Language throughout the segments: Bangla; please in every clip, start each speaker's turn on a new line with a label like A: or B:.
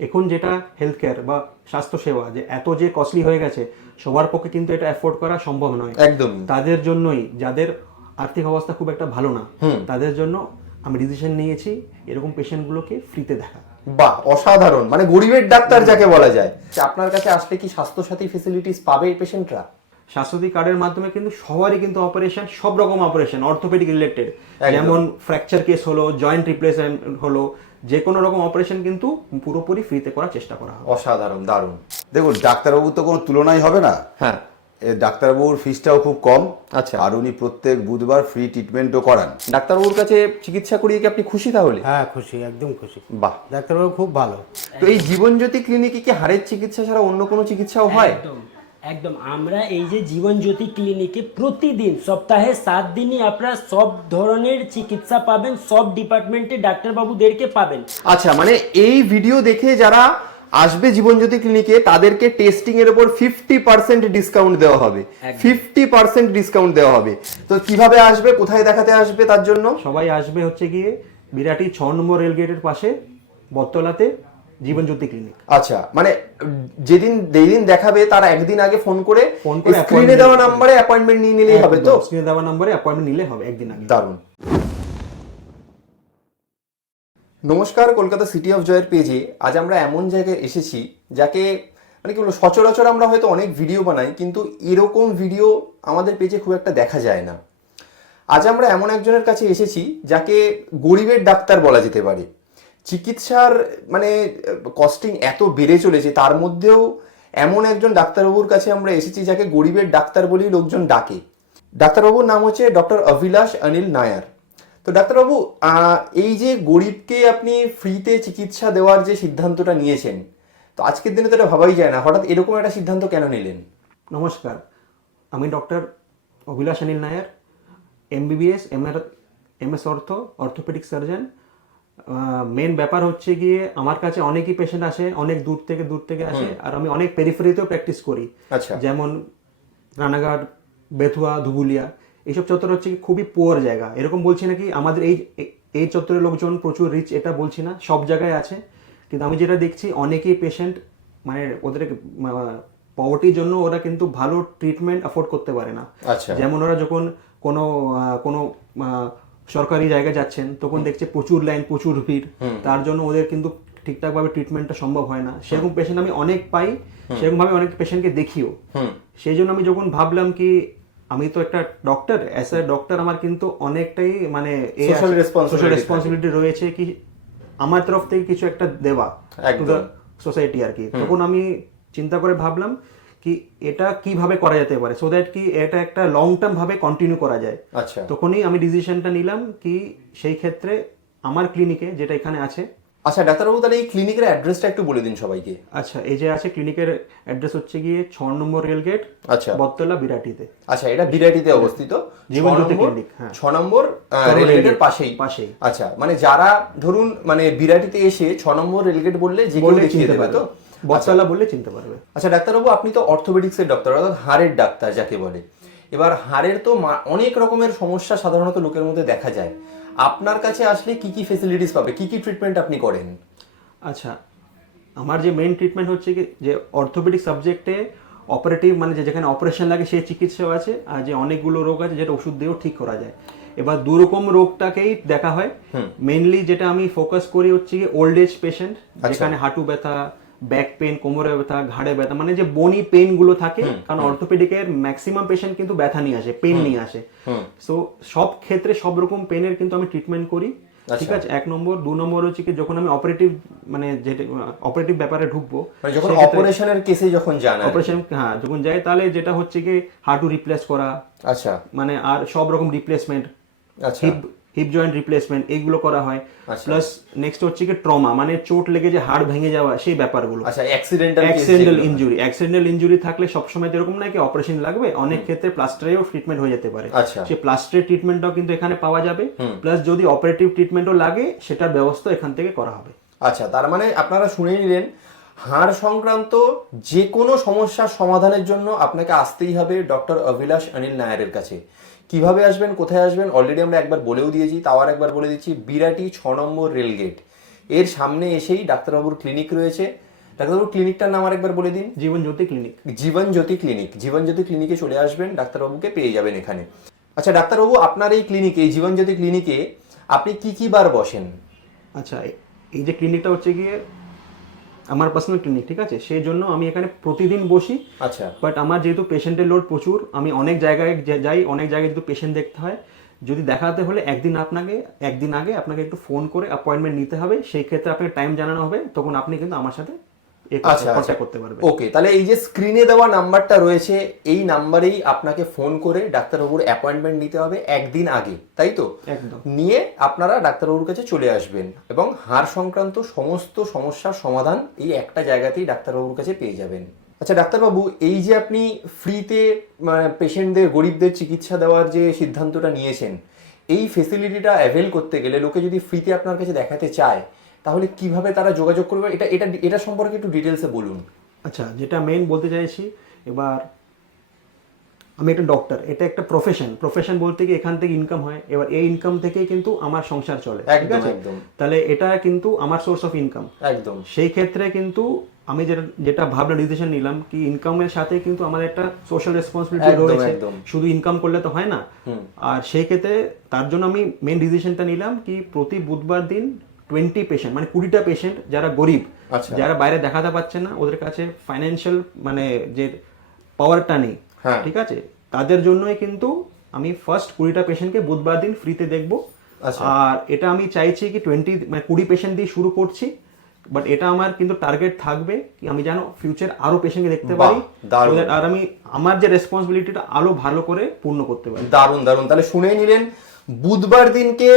A: এখন যেটা হেলথ কেয়ার বা স্বাস্থ্যসেবা যে এত যে কস্টলি হয়ে গেছে সবার পক্ষে কিন্তু এটা অ্যাফোর্ড করা সম্ভব নয়।
B: একদমই।
A: তাদের জন্যই যাদের আর্থিক অবস্থা খুব একটা ভালো না তাদের জন্য আমি ডিসিশন নিয়েছি এরকম পেশেন্টগুলোকে ফ্রিতে দেখা।
B: বাহ অসাধারণ। মানে গরিবের ডাক্তার যাকে বলা যায়। আপনার কাছে আসলে কি স্বাস্থ্যসাথী ফেসিলিটিস পাবে এই পেশেন্টরা
A: স্বাস্থ্যসাথী কার্ডের মাধ্যমে কিন্তু সবারই কিন্তু অপারেশন সব রকম অপারেশন অর্থোপেডিক রিলেটেড যেমন ফ্র্যাকচার কেস হলো জয়েন্ট রিপ্লেসমেন্ট হলো যে কোনো রকম অপারেশন কিন্তু পুরোপুরি ফ্রিতে করার চেষ্টা করা হবে।
B: অসাধারণ দারুণ।
C: দেখুন ডাক্তারবাবুর তো কোনো তুলনাই হবে না।
B: হ্যাঁ।
C: এ ডাক্তারবাবুর ফিসটাও খুব কম।
B: আচ্ছা।
C: আর উনি প্রত্যেক বুধবার ফ্রি ট্রিটমেন্টও করান।
B: ডাক্তারবাবুর কাছে চিকিৎসা করিয়ে কি আপনি খুশি তাহলে?
D: হ্যাঁ খুশি একদম খুশি।
B: বাহ।
D: ডাক্তারবাবু খুব ভালো।
B: তো এই জীবনজ্যোতি ক্লিনিকে কি হাড়ের চিকিৎসা ছাড়া অন্য কোনো চিকিৎসাও হয়?
E: একদম আমরা এই যে জীবন জ্যোতি ক্লিনিকে প্রতিদিন সপ্তাহে সাত দিনই আপনারা সব ধরনের চিকিৎসা পাবেন সব ডিপার্টমেন্টে ডাক্তারবাবুদেরকে পাবেন।
B: আচ্ছা মানে এই ভিডিও দেখে যারা আসবে জীবনজ্যোতি ক্লিনিকে তাদেরকে টেস্টিং এর উপর ফিফটি পার্সেন্ট ডিসকাউন্ট দেওয়া হবে। ফিফটি পার্সেন্ট ডিসকাউন্ট দেওয়া হবে। তো কীভাবে আসবে কোথায় দেখাতে আসবে তার জন্য?
A: সবাই আসবে হচ্ছে গিয়ে বিরাটি ছ নম্বর রেলগেটের পাশে বটতলাতে। জীবনজ্যোতি ক্লিনিক
B: আচ্ছা মানে যেদিন যেদিন দেখাবে তার একদিন আগে ফোন করে
A: ফোন করে
B: স্ক্রিনে দেওয়া নাম্বারে অ্যাপয়েন্টমেন্ট নিয়ে নিলেই হবে তো?
A: স্ক্রিনে দেওয়া নম্বরে অ্যাপয়েন্টমেন্ট নিলে হবে একদিন আগে।
B: দারুণ। নমস্কার কলকাতা সিটি অফ জয়ের পেজে আজ আমরা এমন জায়গায় এসেছি যাকে মানে কি বলব সচরাচর আমরা হয়তো অনেক ভিডিও বানাই কিন্তু এরকম ভিডিও আমাদের পেজে খুব একটা দেখা যায় না। আজ আমরা এমন একজনের কাছে এসেছি যাকে গরিবের ডাক্তার বলা যেতে পারে। চিকিৎসার মানে কস্টিং এত বেড়ে চলেছে, তার মধ্যেও এমন একজন ডাক্তারবাবুর কাছে আমরা এসেছি যাকে গরিবের ডাক্তার বলেই লোকজন ডাকে। ডাক্তারবাবুর নাম হচ্ছে ডক্টর অভিলাষ অনিল নায়ার। তো ডাক্তারবাবু এই যে গরিবকে আপনি ফ্রিতে চিকিৎসা দেওয়ার যে সিদ্ধান্তটা নিয়েছেন, তো আজকের দিনে তো এটা ভাবাই যায় না। হঠাৎ এরকম একটা সিদ্ধান্ত কেন নিলেন?
A: নমস্কার, আমি doctor Abhilash Anil Nair, MBBS M S অর্থ, অর্থোপেডিক সার্জন মেন ব্যাপার হচ্ছে গিয়ে আমার কাছে অনেকই পেশেন্ট আসে অনেক দূর থেকে দূর থেকে আসে আর আমি অনেক পেরিফেরিতেও প্র্যাকটিস করি।
B: আচ্ছা।
A: যেমন রানাঘাট বেথুয়া ধুবুলিয়া এইসব চত্বর হচ্ছে কি খুবই পুয়ার জায়গা। এরকম বলছি না কি আমাদের এই এই- চত্বরের লোকজন প্রচুর রিচ এটা বলছি না সব জায়গায় আছে। কিন্তু আমি যেটা দেখছি অনেকেই পেশেন্ট মানে ওদের পভার্টির জন্য ওরা কিন্তু ভালো ট্রিটমেন্ট অ্যাফোর্ড করতে পারে না।
B: আচ্ছা।
A: যেমন ওরা যখন কোনো কোনো সরকারি জায়গায় যাচ্ছেন তখন দেখছে প্রচুর লাইন প্রচুর ভিড়। তার জন্য ওদের কিন্তু ঠিকঠাক ভাবে ট্রিটমেন্টটা সম্ভব হয় না। সেরকম পেশেন্ট আমি অনেক পাই সেরকম ভাবে অনেক পেশেন্টকে দেখিও। সেই জন্য আমি যখন ভাবলাম কি আমি তো একটা ডক্টর অ্যাজ এ ডক্টর আমার কিন্তু অনেকটাই মানে সোশ্যাল রেসপন্সিবিলিটি রয়েছে কি আমার তরফ থেকে কিছু একটা দেওয়া সোসাইটি আর কি। তখন আমি চিন্তা করে ভাবলাম কি এটা কীভাবে করা যেতে পারে? সো দ্যাট কি এটা একটা লং টার্ম ভাবে কন্টিনিউ করা যায়।
B: আচ্ছা।
A: তখনই আমি ডিসিশনটা নিলাম কি সেই ক্ষেত্রে আমার ক্লিনিকে যেটা এখানে আছে।
B: আচ্ছা ডাক্তারবাবু তাহলে এই ক্লিনিকের অ্যাড্রেসটা একটু বলে দিন সবাইকে।
A: আচ্ছা এই যে আছে ক্লিনিকের অ্যাড্রেস হচ্ছে গিয়ে ছ নম্বর রেল গেট
B: আচ্ছা।
A: বটতলা বিরাটিতে।
B: আচ্ছা এটা বিরাটিতে অবস্থিত। ছ নম্বর-
A: clinic, হ্যাঁ।
B: ছ নম্বর রেলগেটের পাশেই।
A: পাশেই।
B: আচ্ছা মানে যারা ধরুন মানে বিরাটিতে এসে ছ নম্বর রেলগেট বললে যে কেউ দেখিয়ে দেবে তো?
A: বটতলা বললে চিনতে পারবে।
B: আচ্ছা ডাক্তারবাবু আপনি তো অর্থোপেডিক্সের ডক্টর অর্থাৎ হাড়ের ডাক্তার যাকে বলে। এবার হাড়ের তো অনেক রকমের সমস্যা সাধারণত লোকের মধ্যে দেখা যায়। আপনার কাছে আসলে কি কি ফেসিলিটিস পাবে? কি কি ট্রিটমেন্ট আপনি করেন?
A: আচ্ছা আমার যে মেইন ট্রিটমেন্ট হচ্ছে কি যে অর্থোপেডিক সাবজেক্টে অপারেটিভ মানে যে যেখানে অপারেশন লাগে সেই চিকিৎসাও আছে আর যে অনেকগুলো রোগ আছে যেটা ওষুধ দিয়েও ঠিক করা যায়। এবার দুরকম রোগটাকেই দেখা হয়। মেইনলি যেটা আমি ফোকাস করি হচ্ছে কি ওল্ড এজ পেশেন্ট যেখানে হাঁটু ব্যথা ব্যাক পেন কোমরে ব্যথা ঘাড়ে ব্যথা মানে যে বনি পেনগুলো থাকে কারণ অর্থোপেডিকের ম্যাক্সিমাম পেশেন্ট কিন্তু ব্যথা নিয়ে আসে পেন নিয়ে আসে। সো সব ক্ষেত্রে সব রকম পেনের কিন্তু আমি ট্রিটমেন্ট করি। ঠিক আছে? এক নম্বর। দু নম্বর হচ্ছে কি যখন আমি অপারেটিভ মানে যেটা অপারেটিভ ব্যাপারে ঢুকবো
B: মানে যখন অপারেশনের কেসে যখন যান
A: অপারেশন হ্যাঁ যখন যাই তাহলে যেটা হচ্ছে কি হাঁটু রিপ্লেস করা।
B: আচ্ছা।
A: মানে আর সব রকম রিপ্লেসমেন্ট
B: আচ্ছা।
A: হিপ জয়েন্ট রিপ্লেসমেন্ট এইগুলো করা হয়।
B: আচ্ছা।
A: প্লাস নেক্সট হচ্ছে কি ট্রমা মানে চোট লেগে যে হাড় ভেঙে যাওয়া সেই ব্যাপারগুলো।
B: আচ্ছা accidental
A: accidental injury accidental injury থাকলে সবসময় এরকম কি অপারেশন লাগবে অনেক ক্ষেত্রে প্লাস্টারেও ট্রিটমেন্ট হয়ে যেতে পারে।
B: আচ্ছা।
A: সেই প্লাস্টারের ট্রিটমেন্টটাও কিন্তু এখানে পাওয়া যাবে। প্লাস যদি অপারেটিভ ট্রিটমেন্টও লাগে সেটার ব্যবস্থা এখান থেকে করা হবে।
B: আচ্ছা তার মানে আপনারা শুনে নিলেন হাড় সংক্রান্ত যে কোনো সমস্যার সমাধানের জন্য আপনাকে আসতেই হবে ডক্টর অভিলাষ অনিল নায়ারের কাছে। কীভাবে আসবেন কোথায় আসবেন অলরেডি আমরা একবার বলেও দিয়েছি তাও আর একবার বলে দিচ্ছি বিরাটি ছ নম্বর রেলগেট এর সামনে এসেই ডাক্তারবাবুর ক্লিনিক রয়েছে। ডাক্তারবাবুর ক্লিনিকটার নাম আরেকবার বলে দিন।
A: জীবন জ্যোতি ক্লিনিক
B: জীবন জ্যোতি ক্লিনিক জীবন জ্যোতি ক্লিনিকে চলে আসবেন ডাক্তারবাবুকে পেয়ে যাবেন এখানে। আচ্ছা ডাক্তারবাবু আপনার এই ক্লিনিকে এই জীবন জ্যোতি ক্লিনিকে আপনি কি কি বার বসেন?
A: আচ্ছা এই যে ক্লিনিকটা হচ্ছে গিয়ে আমার পার্সোনাল ক্লিনিক ঠিক আছে? সেই জন্য আমি এখানে প্রতিদিন বসি।
B: আচ্ছা।
A: বাট আমার যেহেতু পেশেন্টের লোড প্রচুর আমি অনেক জায়গায় যাই অনেক জায়গায় যেহেতু পেশেন্ট দেখতে হয় যদি দেখাতে হলে একদিন আপনাকে একদিন আগে আপনাকে একটু ফোন করে অ্যাপয়েন্টমেন্ট নিতে হবে। সেই ক্ষেত্রে আপনাকে টাইম জানানো হবে তখন আপনি কিন্তু আমার সাথে কন্ট্যাক্ট করতে পারবেন
B: ওকে তাহলে এই যে স্ক্রিনে দেওয়া নাম্বারটা রয়েছে এই নাম্বারেই আপনাকে ফোন করে ডাক্তারবাবুর অ্যাপয়েন্টমেন্ট নিতে হবে একদিন আগে তাই তো?
A: একদম।
B: নিয়ে আপনারা ডাক্তারবাবুর কাছে চলে আসবেন এবং হাড় সংক্রান্ত সমস্ত সমস্যার সমাধান এই একটা জায়গাতেই ডাক্তারবাবুর কাছে পেয়ে যাবেন। আচ্ছা ডাক্তারবাবু এই যে আপনি ফ্রিতে মানে পেশেন্টদের গরিবদের চিকিৎসা দেওয়ার যে সিদ্ধান্তটা নিয়েছেন এই ফেসিলিটিটা অ্যাভেল করতে গেলে লোকে যদি ফ্রিতে আপনার কাছে দেখাতে চায় তাহলে কীভাবে তারা যোগাযোগ করবে? এটা এটা এটা সম্পর্কে একটু ডিটেলসে বলুন।
A: আচ্ছা যেটা মেইন বলতে চাইছি এবার আমি একটা ডক্টর এটা একটা প্রফেশন প্রফেশন বলতে কি এখান থেকে ইনকাম হয় এবার এই ইনকাম থেকে কিন্তু আমার সংসার চলে ঠিক আছে? তাহলে এটা কিন্তু আমার সোর্স অফ ইনকাম
B: একদম।
A: সেই ক্ষেত্রে কিন্তু আমি যেটা যেটা ভাবলাম ডিসিশন নিলাম কি ইনকামের সাথে কিন্তু আমার একটা সোশ্যাল রেসপন্সিবিলিটি রয়েছে। শুধু ইনকাম করলে তো হয় না। আর সেই ক্ষেত্রে তার জন্য আমি মেন ডিসিশনটা নিলাম কি প্রতি বুধবার দিন টোয়েন্টি পেশেন্ট মানে কুড়িটা পেশেন্ট যারা গরিব
B: আচ্ছা।
A: যারা বাইরে দেখাতে পারছে না ওদের কাছে ফাইন্যান্সিয়াল মানে যে পাওয়ারটা নেই
B: হ্যাঁ।
A: ঠিক আছে তাদের জন্যই কিন্তু আমি ফার্স্ট কুড়িটা পেশেন্টকে বুধবার দিন ফ্রিতে দেখব
B: আচ্ছা।
A: আর এটা আমি চাইছি কি টোয়েন্টি মানে কুড়ি পেশেন্ট দিয়ে শুরু করছি বাট এটা আমার কিন্তু টার্গেট থাকবে কি আমি যেন ফিউচার আরও পেশেন্টকে দেখতে পারি। আর আমি আমার যে রেসপন্সিবিলিটিটা আরও ভালো করে পূর্ণ করতে পারি
B: দারুণ দারুণ তাহলে শুনেই নিলেন বুধবার দিনকে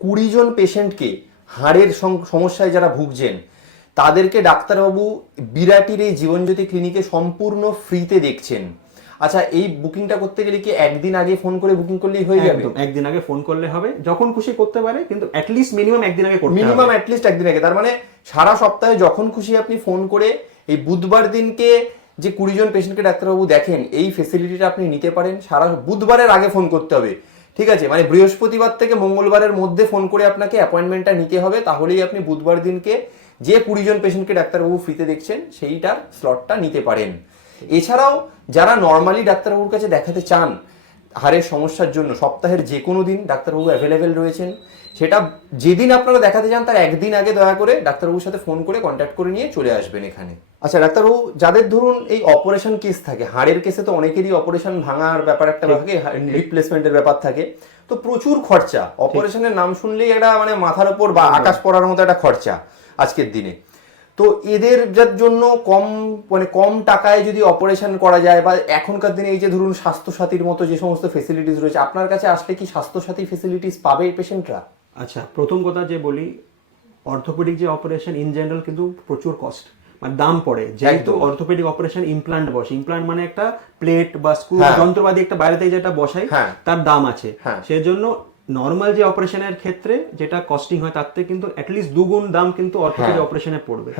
B: কুড়ি জন পেশেন্টকে হাড়ের সমস্যায় যারা ভুগছেন তাদেরকে ডাক্তারবাবু বিরাটির এই জীবনজ্যোতি ক্লিনিকে সম্পূর্ণ ফ্রিতে দেখছেন। আচ্ছা এই বুকিংটা করতে গেলে কি একদিন আগে ফোন করে বুকিং করলেই হয়ে যাবে?
A: একদিন আগে ফোন করলে হবে যখন খুশি করতে পারে কিন্তু অ্যাটলিস্ট মিনিমাম একদিন আগে করতে
B: মিনিমাম অ্যাটলিস্ট একদিন আগে তার মানে সারা সপ্তাহে যখন খুশি আপনি ফোন করে এই বুধবার দিনকে যে কুড়ি জন পেশেন্টকে ডাক্তারবাবু দেখেন এই ফেসিলিটিটা আপনি নিতে পারেন সারা বুধবারের আগে ফোন করতে হবে। ঠিক আছে মানে বৃহস্পতিবার থেকে মঙ্গলবারের মধ্যে ফোন করে আপনাকে অ্যাপয়েন্টমেন্টটা নিতে হবে, তাহলেই আপনি বুধবার দিনকে যে কুড়িজন পেশেন্টকে ডাক্তারবাবু ফ্রিতে দেখছেন, সেইটার স্লটটা নিতে পারেন। এছাড়াও যারা নর্মালি ডাক্তারবাবুর কাছে দেখাতে চান, হাড়ের সমস্যার জন্য, সপ্তাহের যে কোনো দিন ডাক্তারবাবু অ্যাভেলেবেল রয়েছেন সেটা যেদিন আপনারা দেখাতে চান তার একদিন আগে দয়া করে ডাক্তারবাবুর সাথে ফোন করে কন্ট্যাক্ট করে নিয়ে চলে আসবেন এখানে। আচ্ছা ডাক্তারবাবু যাদের ধরুন এই অপারেশন কেস থাকে হাড়ের কেসে তো অনেকেরই অপারেশন ভাঙার ব্যাপার একটা থাকে রিপ্লেসমেন্টের ব্যাপার থাকে। তো প্রচুর খরচা। অপারেশনের নাম শুনলেই একটা মানে মাথার উপর বা আকাশ পড়ার মতো একটা খরচা আজকের দিনে। তো এদের যার জন্য কম মানে কম টাকায় যদি অপারেশন করা যায় বা এখনকার দিনে এই যে ধরুন স্বাস্থ্যসাথীর মতো যে সমস্ত ফেসিলিটিস রয়েছে আপনার কাছে আসলে কি স্বাস্থ্যসাথী ফেসিলিটিস পাবে পেশেন্টরা
A: আচ্ছা প্রথম কথা যে বলি অর্থোপেডিক যে অপারেশন ইন জেনারেল কিন্তু প্রচুর কস্ট মানে দাম পড়ে যেহেতু। অর্থোপেডিক অপারেশন ইমপ্লান্ট বসে ইমপ্লান্ট মানে একটা প্লেট বা স্ক্রু
B: হ্যাঁ।
A: যন্ত্রপাতি একটা বাইরে থেকে যেটা বসাই
B: হ্যাঁ।
A: তার দাম আছে
B: হ্যাঁ।
A: সেজন্য নর্মাল যে অপারেশনের ক্ষেত্রে যেটা কস্টিং হয় তার থেকে কিন্তু অ্যাটলিস্ট দুগুণ দাম কিন্তু অর্থোপেডিক
B: হ্যাঁ।
A: অপারেশনে পড়বে।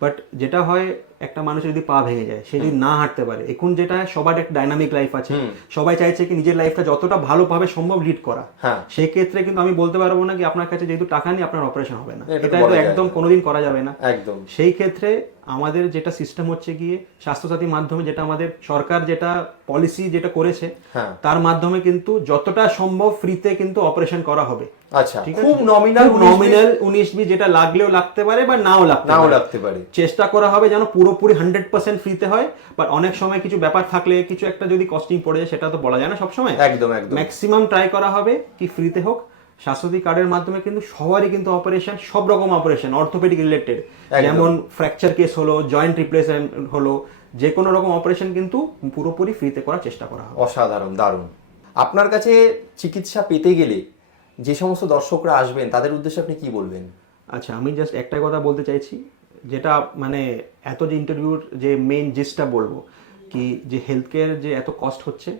A: বাট যেটা হয় একটা মানুষ যদি পা ভেঙে যায় সে যদি না হাঁটতে পারে এখন যেটা সবার একটা ডাইনামিক লাইফ আছে। সবাই চাইছে কি নিজের লাইফটা যতটা ভালোভাবে সম্ভব লিড করা।
B: হ্যাঁ।
A: সেই ক্ষেত্রে কিন্তু আমি বলতে পারব না কি আপনার কাছে যেহেতু টাকা নেই আপনার অপারেশন হবে না।
B: এটা তো
A: একদম কোনোদিন করা যাবে না।
B: একদম।
A: সেই ক্ষেত্রে আমাদের যেটা সিস্টেম হচ্ছে গিয়ে স্বাস্থ্যসাথীর মাধ্যমে যেটা আমাদের সরকার যেটা পলিসি যেটা করেছে
B: হ্যাঁ।
A: তার মাধ্যমে কিন্তু যতটা সম্ভব ফ্রিতে কিন্তু অপারেশন করা হবে।
B: আচ্ছা খুব নমিনাল
A: নমিনাল উনিশ বি যেটা লাগলেও লাগতে পারে বা নাও লাগতে
B: নাও লাগতে পারে।
A: চেষ্টা করা হবে যেন পুরোপুরি হান্ড্রেড পার্সেন্ট ফ্রিতে হয় বাট অনেক সময় কিছু ব্যাপার থাকলে কিছু একটা যদি কস্টিং পড়ে যায় সেটা তো বলা যায় না সবসময়।
B: একদম একদম।
A: ম্যাক্সিমাম ট্রাই করা হবে কি ফ্রিতে হোক। স্বাস্থ্যসাথী কার্ডের মাধ্যমে কিন্তু সবারই কিন্তু অপারেশন সব রকম অপারেশন অর্থোপেডিক রিলেটেড যেমন ফ্র্যাকচার কেস হলো জয়েন্ট রিপ্লেসমেন্ট হলো যে কোনো রকম অপারেশন কিন্তু পুরোপুরি ফ্রিতে করার চেষ্টা করা হবে।
B: অসাধারণ দারুণ। আপনার কাছে চিকিৎসা পেতে গেলে যে সমস্ত দর্শকরা আসবেন তাদের উদ্দেশ্যে আপনি কি বলবেন?
A: আচ্ছা আমি জাস্ট একটাই কথা বলতে চাইছি। যেটা মানে এত যে ইন্টারভিউর যে মেইন জিসটা বলব কি যে হেলথ কেয়ার যে এত কস্ট হচ্ছে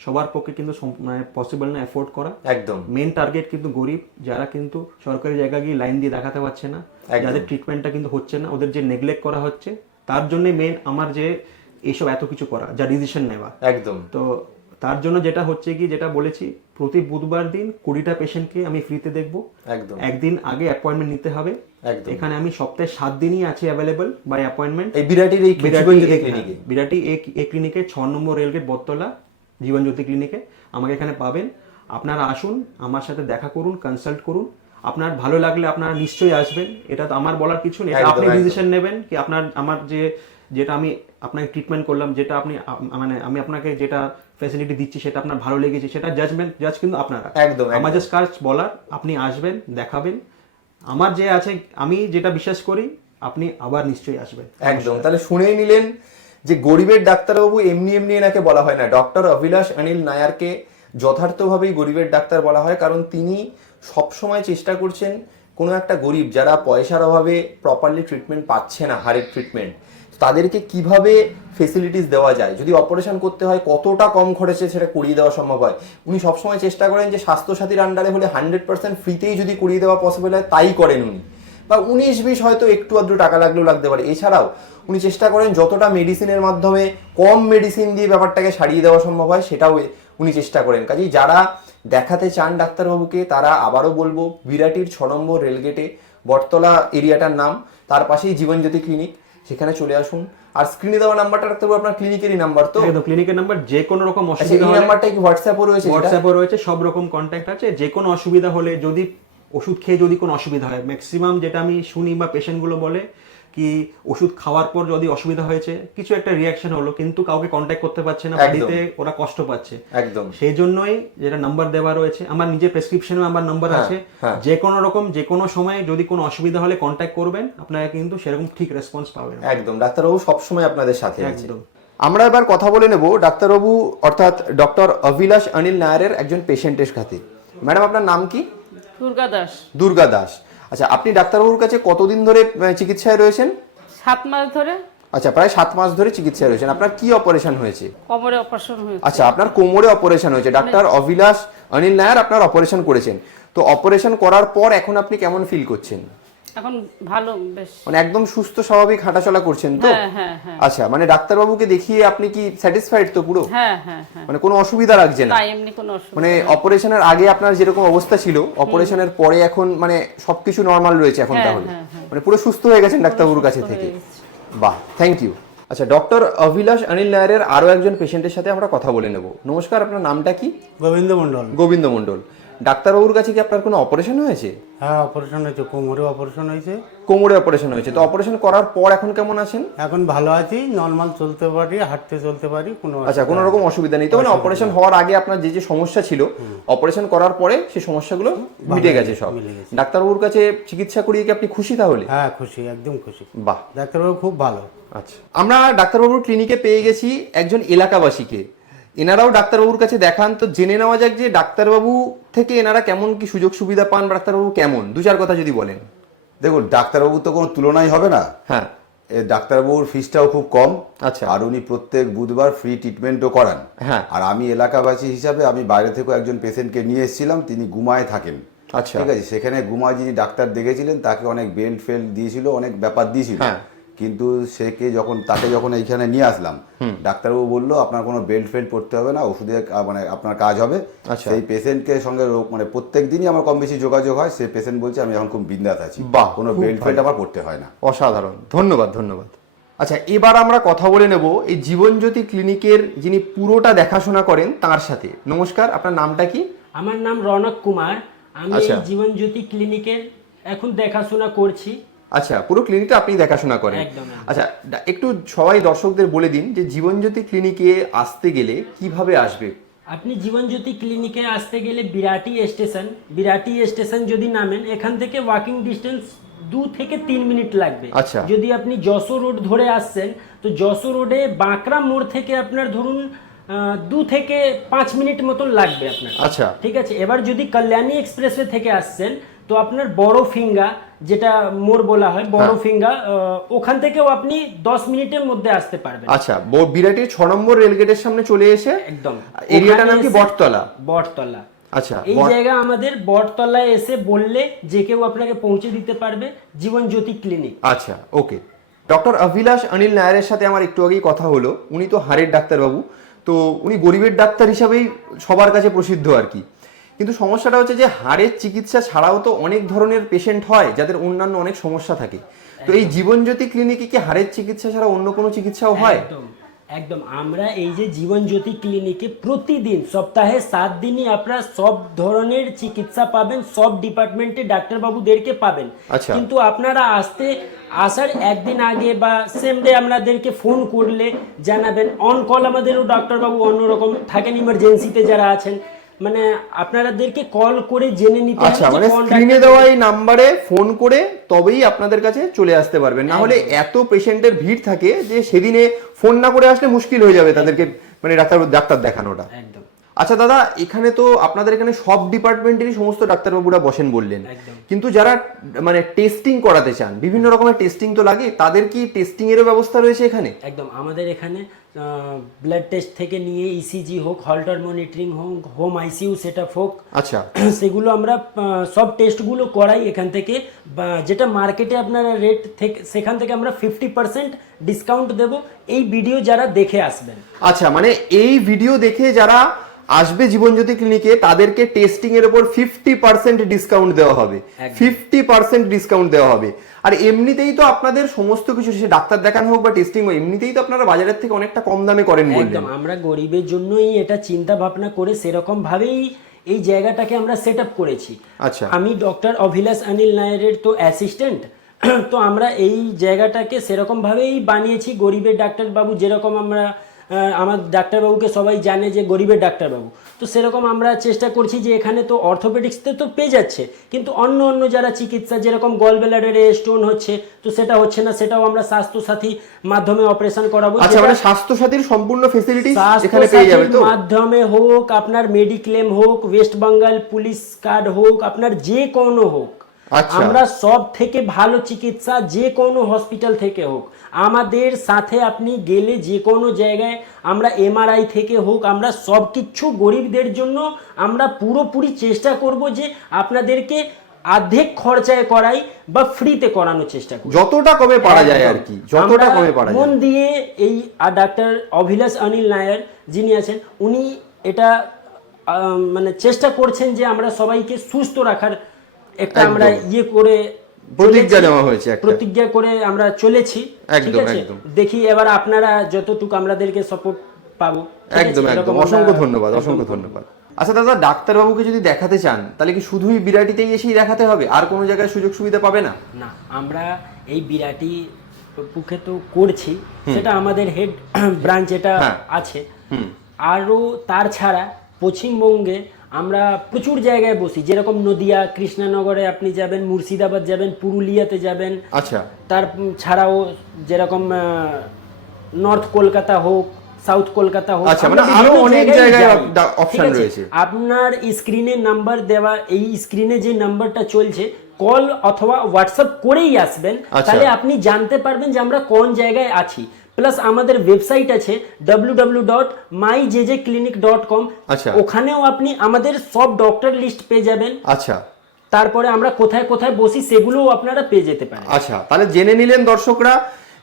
A: সবার পক্ষে কিন্তু মানে পসিবল না অ্যাফোর্ড করা।
B: একদম।
A: মেন টার্গেট কিন্তু গরিব যারা কিন্তু সরকারি জায়গায় গিয়ে লাইন দিয়ে দেখাতে পারছে না যাদের ট্রিটমেন্টটা কিন্তু হচ্ছে না ওদের যে নেগলেক্ট করা হচ্ছে তার জন্য মেন আমার যে এইসব এত কিছু করা যা ডিসিশন নেওয়া।
B: একদম।
A: তো তার জন্য যেটা হচ্ছে কি যেটা বলেছি প্রতি বুধবার দিন কুড়িটা পেশেন্টকে আমি ফ্রিতে দেখব।
B: একদম।
A: একদিন আগে অ্যাপয়েন্টমেন্ট নিতে হবে। এখানে আমি সপ্তাহে সাত দিনই আছি অ্যাভেলেবল বাই অ্যাপয়েন্টমেন্ট
B: এই বিরাটির এই ক্লিনিকে
A: বিরাটি এই- ক্লিনিকে ছ নম্বর রেলগেট বটতলা জীবনজ্যোতি ক্লিনিকে আমাকে এখানে পাবেন। আপনারা আসুন আমার সাথে দেখা করুন কনসাল্ট করুন। আপনার ভালো লাগলে আপনারা নিশ্চয়ই আসবেন। এটা তো আমার বলার কিছু নেই। আপনি ডিসিশন নেবেন কি আপনার আমার যে যেটা আমি আপনাকে ট্রিটমেন্ট করলাম যেটা আপনি মানে আমি আপনাকে যেটা ফ্যাসিলিটি দিচ্ছি সেটা আপনার ভালো লেগেছে সেটা জাজমেন্ট জাজ কিন্তু আপনারা।
B: একদম, একদম।
A: আমার জাস্ট কাজ বলার। আপনি আসবেন দেখাবেন। আমার যে আছে আমি যেটা বিশ্বাস করি আপনি আবার নিশ্চয়ই আসবেন।
B: একদম। তাহলে শুনেই নিলেন যে গরিবের ডাক্তারবাবু এমনি এমনি এনাকে বলা হয় না। ডক্টর অভিলাষ অনিল নায়ারকে যথার্থভাবেই গরিবের ডাক্তার বলা হয় কারণ তিনি সবসময় চেষ্টা করছেন কোনো একটা গরিব যারা পয়সার অভাবে প্রপারলি ট্রিটমেন্ট পাচ্ছে না হাড়ের ট্রিটমেন্ট তাদেরকে কীভাবে ফেসিলিটিস দেওয়া যায়? যদি অপারেশন করতে হয়, কতটা কম খরচে সেটা করিয়ে দেওয়া সম্ভব হয়? উনি সবসময় চেষ্টা করেন যে স্বাস্থ্যসাথীর আন্ডারে হলে হান্ড্রেড পার্সেন্ট ফ্রিতেই যদি করিয়ে দেওয়া পসিবল হয়, তাই করেন উনি। বা উনিশ বিশ হয়তো একটু আধটু টাকা লাগলেও লাগতে পারে। এছাড়াও, উনি চেষ্টা করেন যতটা মেডিসিনের মাধ্যমে কম মেডিসিন দিয়ে ব্যাপারটাকে সারিয়ে দেওয়া সম্ভব হয়, সেটাও উনি চেষ্টা করেন। কাজেই যারা দেখাতে চান ডাক্তারবাবুকে, তারা আবারও বলব, বিরাটির ছ নম্বর রেলগেটে, বটতলা এরিয়াটার নাম, তার পাশেই জীবনজ্যোতি ক্লিনিক সেখানে চলে আসুন। আর স্ক্রিনে দেওয়া নাম্বারটা রাখতে হবে আপনার ক্লিনিকেরই নাম্বার তো?
A: একদম ক্লিনিকের নাম্বার যে কোনো রকম
B: আচ্ছা
A: অসুবিধা হলে
B: নাম্বারটা কি হোয়াটসঅ্যাপও রয়েছে হোয়াটসঅ্যাপও
A: হোয়াটসঅ্যাপে রয়েছে সব রকম কন্ট্যাক্ট আছে। যে কোনো অসুবিধা হলে যদি ওষুধ খেয়ে যদি কোনো অসুবিধা হয় ম্যাক্সিমাম যেটা আমি শুনি বা পেশেন্টগুলো বলে কি ওষুধ খাওয়ার পর যদি অসুবিধা হয়েছে কিছু একটা রিয়াকশন হলো কিন্তু কাউকে কন্ট্যাক্ট করতে পারছে না। বাড়িতে ওরা কষ্ট পাচ্ছে।
B: একদম।
A: সেই জন্যই যেটা নাম্বার দেওয়া রয়েছে আমার নিজের প্রেসক্রিপশনেও আমার নাম্বার
B: হ্যাঁ,
A: আছে।
B: হ্যাঁ।
A: যে কোনো রকম যে কোনো সময় যদি কোনো অসুবিধা হলে কন্ট্যাক্ট করবেন আপনারা কিন্তু সেরকম ঠিক রেসপন্স পাবেন।
B: একদম। ডাক্তারবাবু সবসময় আপনাদের সাথে
A: একদম।
B: আমরা এবার কথা বলে নেব ডাক্তারবাবু অর্থাৎ ডক্টর অভিলাষ অনিল নায়ারের একজন পেশেন্টের সাথে। ম্যাডাম আপনার নাম কি?
F: দুর্গা দাস।
B: দুর্গা দাস। আচ্ছা আপনি ডাক্তারবাবুর কাছে কতদিন ধরে চিকিৎসায় রয়েছেন?
F: সাত মাস ধরে।
B: আচ্ছা প্রায় সাত মাস ধরে চিকিৎসায় রয়েছেন। আপনার কি অপারেশন হয়েছে?
F: কোমরে অপারেশন হয়েছে।
B: আচ্ছা আপনার কোমরে অপারেশন হয়েছে। ডাক্তার অভিলাষ অনিল নায়ার আপনার অপারেশন করেছেন। তো অপারেশন করার পর এখন আপনি কেমন ফিল করছেন?
F: এখন ভালো বেশ।
B: মানে একদম সুস্থ স্বাভাবিক হাঁটাচলা করছেন তো?
F: হ্যাঁ হ্যাঁ হ্যাঁ।
B: আচ্ছা মানে ডাক্তারবাবুকে দেখিয়ে আপনি কি স্যাটিসফাইড তো পুরো?
F: হ্যাঁ হ্যাঁ হ্যাঁ।
B: মানে কোনো অসুবিধা লাগছে না?
F: না এমনি কোনো অসুবিধা
B: মানে অপারেশনের আগে আপনার যেরকম অবস্থা ছিল অপারেশনের পরে এখন মানে সবকিছু নর্মাল রয়েছে এখন তাহলে। মানে পুরো সুস্থ হয়ে গেছেন ডাক্তারবাবুর কাছে থেকে? বাহ থ্যাংক ইউ আচ্ছা ডক্টর অভিলাষ অনিল নায়ারের আরও একজন পেশেন্টের সাথে আমরা কথা বলে নেব। নমস্কার আপনার নামটা কি?
D: গোবিন্দ মন্ডল
B: গোবিন্দ মণ্ডল। ডাক্তারবাবুর কাছে কি আপনার কোনো অপারেশন হয়েছে?
D: হ্যাঁ অপারেশন হয়েছে কোমরে অপারেশন হয়েছে।
B: কোমরে অপারেশন হয়েছে। তো অপারেশন করার পর এখন কেমন আছেন?
D: এখন ভালো আছি নর্মাল চলতে পারি হাঁটতে চলতে পারি কোনো
B: আচ্ছা কোনো রকম অসুবিধা নেই। তো মানে অপারেশন হওয়ার আগে আপনার যে যে সমস্যা ছিল অপারেশন করার পরে সেই সমস্যাগুলো মিটে গেছে সব। ডাক্তারবাবুর কাছে চিকিৎসা করিয়ে কি আপনি খুশি তাহলে?
D: হ্যাঁ খুশি একদম খুশি।
B: বাহ।
D: ডাক্তারবাবু খুব ভালো।
B: আচ্ছা আমরা ডাক্তারবাবুর ক্লিনিকে পেয়ে গেছি একজন এলাকাবাসীকে। এনারাও ডাক্তারবাবুর কাছে দেখান তো জেনে নেওয়া যাক যে ডাক্তারবাবু থেকে এনারা কেমন কি সুযোগ সুবিধা পান ডাক্তারবাবু কেমন? দু চার কথা যদি বলেন।
C: দেখুন ডাক্তারবাবুর তো কোনো তুলনাই হবে না।
B: হ্যাঁ।
C: এ ডাক্তারবাবুর ফিসটাও খুব কম।
B: আচ্ছা।
C: আর উনি প্রত্যেক বুধবার ফ্রি ট্রিটমেন্টও করান।
B: হ্যাঁ।
C: আর আমি এলাকাবাসী হিসাবে আমি বাইরে থেকেও একজন পেশেন্টকে নিয়ে এসেছিলাম তিনি গুমায় থাকেন।
B: আচ্ছা।
C: ঠিক আছে? সেখানে গুমায় যিনি ডাক্তার দেখেছিলেন তাকে অনেক বেল্ট ফেল্ট দিয়েছিল অনেক ব্যাপার দিয়েছিল।
B: হ্যাঁ।
C: কিন্তু সেকে যখন তাকে যখন এইখানে নিয়ে আসলাম ডাক্তারবাবু বলল আপনার কোনো বেল্ট ফেল্ট পড়তে হবে না ওষুধে মানে আপনার কাজ হবে।
B: আচ্ছা।
C: সেই পেশেন্টকে সঙ্গে মানে প্রত্যেক দিনই আমার কম বেশি যোগাযোগ হয় সেই পেশেন্ট বলছে আমি এখন খুব বিন্দাস আছি।
B: বাহ,
C: কোনো বেল্ট ফেল্ট আমার পড়তে হয় না।
B: অসাধারণ। ধন্যবাদ ধন্যবাদ। আচ্ছা এবার আমরা কথা বলে নেব এই জীবনজ্যোতি ক্লিনিকের যিনি পুরোটা দেখাশোনা করেন তার সাথে। নমস্কার আপনার নামটা কি?
E: আমার নাম রনক কুমার। আমি
B: আচ্ছা।
E: এই জীবন জ্যোতি ক্লিনিকের এখন দেখাশোনা করছি।
B: আচ্ছা পুরো ক্লিনিকটা আপনি দেখাশোনা করেন। আচ্ছা একটু সবাই দর্শকদের বলে দিন যে জীবনজ্যোতি ক্লিনিকে আসতে গেলে কীভাবে আসবে?
E: আপনি জীবনজ্যোতি ক্লিনিকে আসতে গেলে বিরাটি স্টেশন বিরাটি স্টেশন যদি নামেন এখান থেকে ওয়াকিং ডিস্টেন্স দু থেকে তিন মিনিট লাগবে।
B: আচ্ছা।
E: যদি আপনি যশো রোড ধরে আসছেন তো যশো রোডে বাঁকড়া মোড় থেকে আপনার ধরুন দু থেকে পাঁচ মিনিট মতন লাগবে আপনার।
B: আচ্ছা।
E: ঠিক আছে? এবার যদি কল্যাণী এক্সপ্রেসওয়ে থেকে আসছেন তো আপনার বড় ফিঙ্গা যেটা মোড় বলা হয় বড়
B: হ্যাঁ।
E: ফিঙ্গা আহ, ওখান থেকেও আপনি দশ মিনিটের মধ্যে আসতে পারবেন।
B: আচ্ছা বিরাটির ছ নম্বর রেলগেটের সামনে চলে এসে
E: একদম।
B: এরিয়াটার নাম কি? বটতলা।
E: বটতলা।
B: আচ্ছা
E: এই জায়গা আমাদের বটতলায় এসে বললে যে কেউ আপনাকে পৌঁছে দিতে পারবে জীবন জ্যোতি ক্লিনিক।
B: আচ্ছা ওকে। ডক্টর অভিলাষ অনিল নায়ারের সাথে আমার একটু আগেই কথা হলো। উনি তো হাড়ের ডাক্তারবাবু। তো উনি গরিবের ডাক্তার হিসাবেই সবার কাছে প্রসিদ্ধ আর কি। কিন্তু সমস্যাটা হচ্ছে যে হাড়ের চিকিৎসা ছাড়াও তো অনেক ধরনের পেশেন্ট হয় যাদের অন্যান্য অনেক সমস্যা থাকে। তো এই জীবনজ্যোতি ক্লিনিকে কি হাড়ের চিকিৎসা ছাড়া অন্য কোনো চিকিৎসাও হয়?
E: একদম একদম। আমরা এই যে জীবন জ্যোতি ক্লিনিকে প্রতিদিন সপ্তাহে সাত দিনই আপনারা সব ধরনের চিকিৎসা পাবেন সব ডিপার্টমেন্টে ডাক্তারবাবুদেরকে পাবেন।
B: আচ্ছা।
E: কিন্তু আপনারা আসতে আসার একদিন আগে বা সেম ডে আপনাদেরকে ফোন করলে জানাবেন। অন কল আমাদেরও ডাক্তারবাবু অন্যরকম থাকেন ইমার্জেন্সিতে যারা আছেন। মানে আপনাদেরকে কল করে জেনে নিতে
B: আচ্ছা মানে স্ক্রিনে দেওয়া এই নাম্বারে ফোন করে তবেই আপনাদের কাছে চলে আসতে পারবেন। না হলে এত পেশেন্টের ভিড় থাকে যে সেদিনে ফোন না করে আসলে মুশকিল হয়ে যাবে তাদেরকে মানে ডাক্তার ডাক্তার দেখানোটা।
E: একদম।
B: আচ্ছা দাদা এখানে তো আপনাদের এখানে সব ডিপার্টমেন্টেরই সমস্ত ডাক্তারবাবুরা বসেন বললেন। কিন্তু যারা মানে টেস্টিং করাতে চান বিভিন্ন রকমের টেস্টিং তো লাগে তাদের কি টেস্টিং এরও ব্যবস্থা রয়েছে এখানে?
E: একদম আমাদের এখানে ব্লাড টেস্ট থেকে নিয়ে ইসিজি হোক হল্টার মনিটরিং হোক হোম আইসিইউ সেট আপ হোক
B: আচ্ছা।
E: সেগুলো আমরা সব টেস্টগুলো করাই এখান থেকে। যেটা মার্কেটে আপনারা রেট থেকে সেখান থেকে আমরা ফিফটি পার্সেন্ট ডিসকাউন্ট দেবো। এই ভিডিও যারা দেখে আসবেন।
B: আচ্ছা মানে এই ভিডিও দেখে যারা আসবে জীবনজ্যোতি ক্লিনিকে তাদেরকে টেস্টিং এর উপর ফিফটি পার্সেন্ট ডিসকাউন্ট দেওয়া হবে। ফিফটি পার্সেন্ট ডিসকাউন্ট দেওয়া হবে। আর এমনিতেই তো আপনাদের সমস্ত কিছু সে ডাক্তার দেখানো হোক বা টেস্টিং হোক এমনিতেই তো আপনারা বাজারের থেকে অনেকটা কম দামে করেন
E: একদম আমরা গরিবের জন্যই এটা চিন্তা ভাবনা করে সেরকম ভাবেই এই জায়গাটাকে আমরা সেট আপ করেছি।
B: আচ্ছা।
E: আমি ডক্টর অভিলাষ অনিল নায়ারের তো অ্যাসিস্ট্যান্ট তো আমরা এই জায়গাটাকে সেরকম ভাবেই বানিয়েছি গরিবের ডাক্তারবাবু যেরকম আমরা আমার ডাক্তারবাবুকে সবাই জানে যে গরিবের ডাক্তারবাবু তো সেরকম আমরা চেষ্টা করছি যে এখানে তো অর্থোপেডিক্সতে তো পেয়ে যাচ্ছে কিন্তু অন্য অন্য যারা চিকিৎসা যেরকম গল ব্লাডারে স্টোন হচ্ছে তো সেটা হচ্ছে না সেটাও আমরা স্বাস্থ্যসাথী মাধ্যমে অপারেশন করাবো
B: আচ্ছা মানে স্বাস্থ্য সাথীর সম্পূর্ণ ফেসিলিটি এখানে পেয়ে যাবে
E: স্বাস্থ্যসাথীর
B: তো
E: মাধ্যমে হোক আপনার মেডিক্লেম হোক ওয়েস্ট বেঙ্গল পুলিশ কার্ড হোক আপনার যে কোনো হোক। আমরা সব থেকে ভালো চিকিৎসা যে কোনো হসপিটাল থেকে হোক আমাদের সাথে আপনি গেলে যে কোনো জায়গায় আমরা এমআরআই থেকে হোক আমরা সব কিছু গরিবদের জন্য আমরা পুরোপুরি চেষ্টা করব যে আপনাদেরকে অর্ধেক খরচায় করাই বা ফ্রিতে করানোর চেষ্টা করি।
B: যতটা কমে পারা যায় আর কি যতটা কমে পারা
E: মন দিয়ে এই আর ডাক্তার অভিলাষ অনিল নায়ার যিনি আছেন উনি এটা মানে চেষ্টা করছেন যে আমরা সবাইকে সুস্থ রাখার একটা আমরা ইয়ে করে
B: প্রতিজ্ঞা। নেওয়া হয়েছে
E: প্রতিজ্ঞা করে আমরা চলেছি ঠিক আছে। দেখি এবার আপনারা যতটুকু আমাদেরকে সাপোর্ট পাবো।
B: একদম একদম। অসংখ্য ধন্যবাদ অসংখ্য ধন্যবাদ। আচ্ছা দাদা ডাক্তারবাবুকে যদি দেখাতে চান তাহলে কি শুধুই বিরাটিতেই এসেই দেখাতে হবে? আর কোনো জায়গায় সুযোগ সুবিধা পাবে না?
E: না আমরা এই বিরাটি পক্ষে তো করছি। সেটা আমাদের হেড ব্রাঞ্চ এটা
B: হ্যাঁ।
E: আছে। আরও তার ছাড়া পশ্চিমবঙ্গে আমরা প্রচুর জায়গায় বসি যেরকম নদিয়া কৃষ্ণানগরে আপনি যাবেন মুর্শিদাবাদ যাবেন পুরুলিয়াতে যাবেন
B: আচ্ছা
E: তার ছাড়াও যেরকম নর্থ কলকাতা হোক সাউথ কলকাতা হোক
B: আচ্ছা, মানে
E: আরও
B: অনেক
E: জায়গায়?
B: রয়েছে।
E: আপনার স্ক্রিনে নাম্বার দেওয়া এই স্ক্রিনে যে নাম্বারটা চলছে কল অথবা হোয়াটসঅ্যাপ করেই আসবেন
B: আচ্ছা।
E: তাহলে আপনি জানতে পারবেন যে আমরা কোন জায়গায় আছি প্লাস আমাদের ওয়েবসাইট আছে W dot my J J clinic dot com
B: আচ্ছা।
E: ওখানেও আপনি আমাদের সব ডক্টর লিস্ট পেয়ে যাবেন।
B: আচ্ছা।
E: তারপরে আমরা কোথায় কোথায় বসি সেগুলোও আপনারা পেয়ে যেতে পারেন।
B: আচ্ছা তাহলে জেনে নিলেন দর্শকরা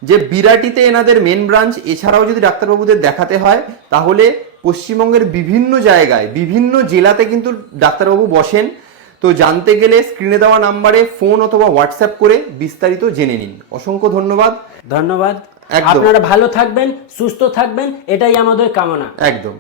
B: যে বিরাটিতে এনাদের মেন ব্রাঞ্চ এছাড়াও যদি ডাক্তারবাবুদের দেখাতে হয় তাহলে পশ্চিমবঙ্গের বিভিন্ন জায়গায় বিভিন্ন জেলাতে কিন্তু ডাক্তারবাবু বসেন। তো জানতে গেলে স্ক্রিনে দেওয়া নাম্বারে ফোন অথবা হোয়াটসঅ্যাপ করে বিস্তারিত জেনে নিন। অসংখ্য ধন্যবাদ।
E: ধন্যবাদ। আপনারা ভালো থাকবেন সুস্থ থাকবেন এটাই আমাদের কামনা।
B: একদম।